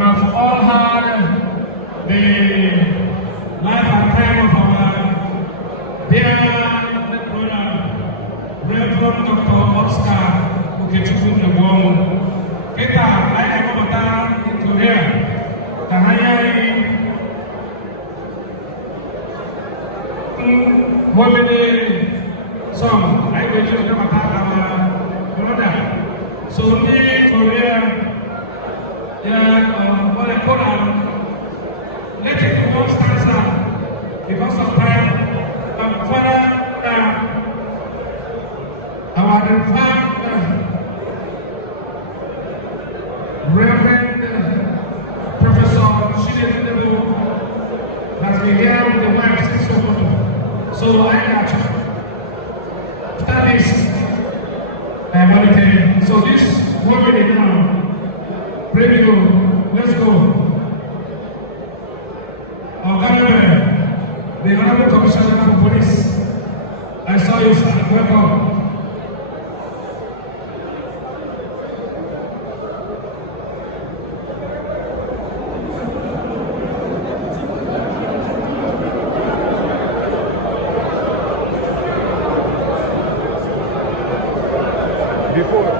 have all had the life and time of our dear brother, Reverend Dr. Oscar Okechukwu Nwomo. Kita lain yang berdatang itu dia, tak hanya ini song, lain juga kita berdatang brother. So ini Korea yang boleh kurang, let it go stanza because of time. Father, our reverend Reverend Professor Chidebelu has been here with the wife since so I got you. After this, I want to tell you. So this 1 minute now, pray you, let's go. The Honorable Commissioner for Police, I saw you, sir. Welcome. Before